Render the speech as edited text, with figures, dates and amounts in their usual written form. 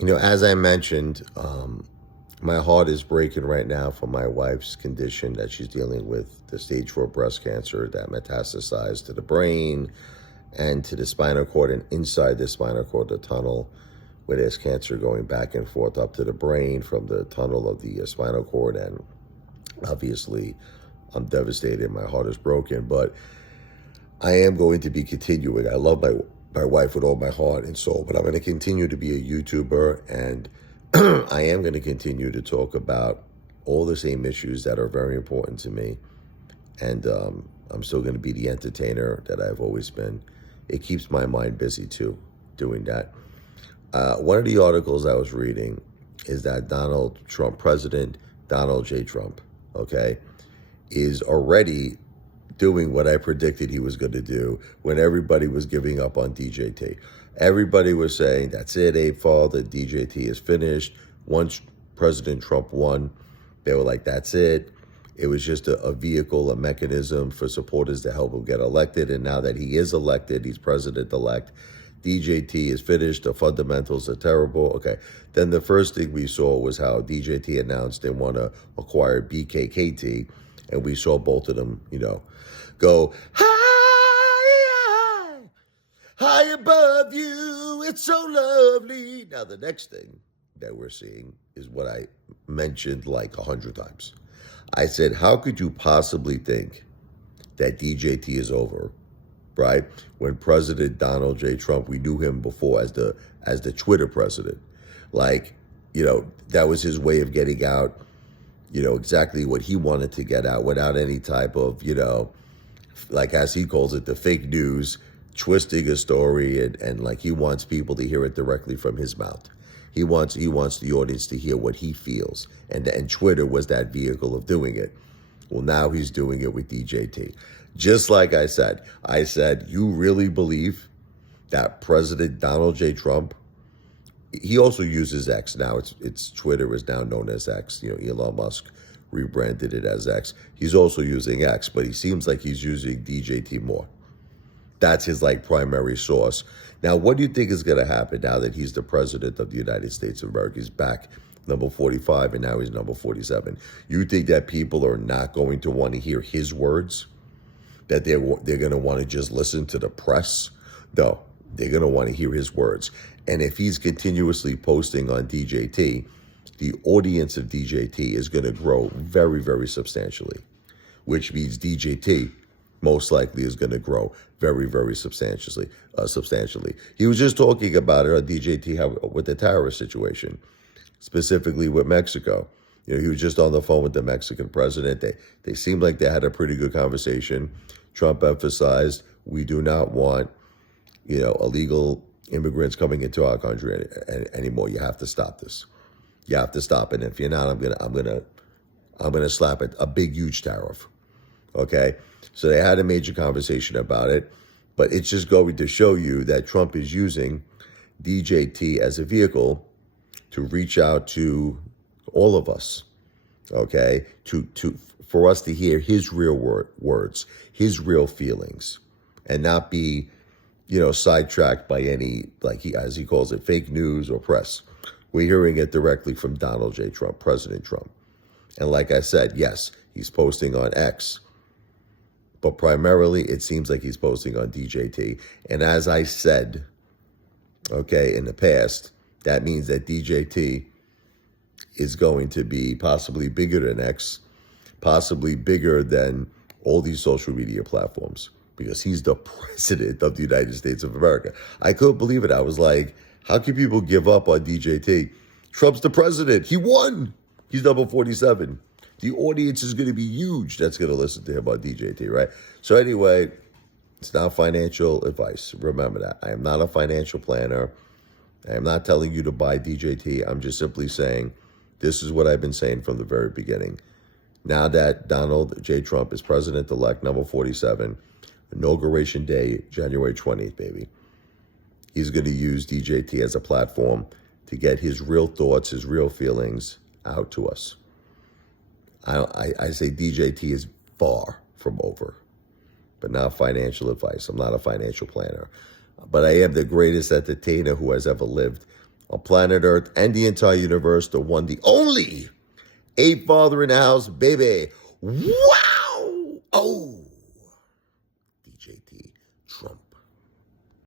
As I mentioned, my heart is breaking right now for my wife's condition that she's dealing with, the stage 4 breast cancer that metastasized to the brain and to the spinal cord, and inside the spinal cord, the tunnel, where there's cancer going back and forth up to the brain from the tunnel of the spinal cord. And obviously, I'm devastated. My heart is broken, but I am going to be continuing. I love my wife with all my heart and soul, but I'm going to continue to be a YouTuber, and I am going to continue to talk about all the same issues that are very important to me. And I'm still going to be the entertainer that I've always been. It keeps my mind busy too, doing that. One of the articles I was reading is that Donald Trump, President Donald J. Trump, okay, is already doing what I predicted he was going to do when everybody was giving up on DJT. Everybody was saying, that's it, Apefather, DJT is finished. Once President Trump won, they were like, that's it. It was just a vehicle, a mechanism for supporters to help him get elected. And now that he is elected, he's president-elect, DJT is finished. The fundamentals are terrible. Okay. Then the first thing we saw was how DJT announced they want to acquire BKKT. And we saw both of them, go high, high above you. It's so lovely. Now, the next thing that we're seeing is what I mentioned like 100 times. I said, how could you possibly think that DJT is over, right? When President Donald J. Trump, we knew him before as the Twitter president. Like, that was his way of getting out, exactly what he wanted to get out without any type of, like as he calls it, the fake news, twisting a story, and like he wants people to hear it directly from his mouth. He wants the audience to hear what he feels, and Twitter was that vehicle of doing it. Well, now he's doing it with DJT. Just like I said, you really believe that President Donald J. Trump, he also uses X now. It's Twitter is now known as X. Elon Musk rebranded it as X. He's also using X, but he seems like he's using DJT more. That's his primary source. Now, what do you think is going to happen now that he's the president of the United States of America? He's back number 45, and now he's number 47. You think that people are not going to want to hear his words? That they're going to want to just listen to the press? No, they're going to want to hear his words. And if he's continuously posting on DJT, the audience of DJT is going to grow very, very substantially, which means DJT most likely is going to grow very, very substantially. He was just talking about it on DJT with the terrorist situation, specifically with Mexico. He was just on the phone with the Mexican president. They seemed like they had a pretty good conversation. Trump emphasized, we do not want, illegal immigrants coming into our country anymore. You have to stop this. You have to stop it. And if you're not, I'm gonna slap a big, huge tariff. Okay, so they had a major conversation about it, but it's just going to show you that Trump is using DJT as a vehicle to reach out to all of us. Okay, for us to hear his real words, his real feelings, and not be, sidetracked by any, as he calls it, fake news or press. We're hearing it directly from Donald J. Trump, President Trump. And like I said, yes, he's posting on X, but primarily it seems like he's posting on DJT. And as I said, okay, in the past, that means that DJT is going to be possibly bigger than X, possibly bigger than all these social media platforms, because he's the president of the United States of America. I couldn't believe it. I was like, how can people give up on DJT? Trump's the president. He won. He's number 47. The audience is going to be huge that's going to listen to him on DJT, right? So anyway, it's not financial advice. Remember that. I am not a financial planner. I am not telling you to buy DJT. I'm just simply saying this is what I've been saying from the very beginning. Now that Donald J. Trump is president-elect, number 47, Inauguration Day, January 20th, baby, he's going to use DJT as a platform to get his real thoughts, his real feelings out to us. I say DJT is far from over, but not financial advice. I'm not a financial planner, but I am the greatest entertainer who has ever lived on planet Earth and the entire universe, the one, the only Apefather in the house, baby. Wow! Oh, DJT Trump.